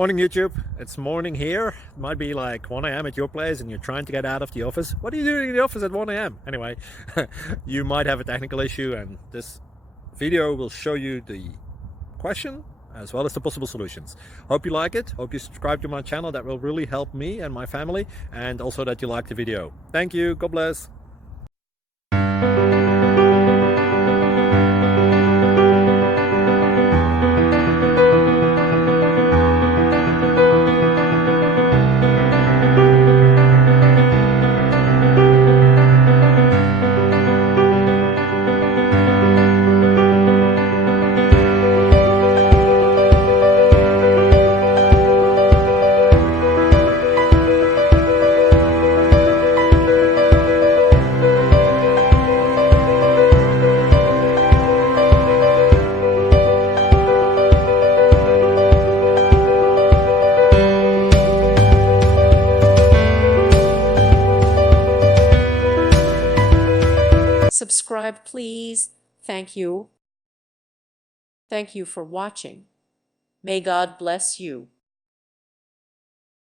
Morning YouTube, it's morning here. It might be like 1 a.m. at your place and you're trying to get out of the office. What are you doing in the office at 1 a.m? Anyway, you might have a technical issue and this video will show you the question as well as the possible solutions. Hope you like it, hope you subscribe to my channel. That will really help me and my family, and also that you like the video. Thank you, God bless. Subscribe, please. Thank you. Thank you for watching. May God bless you.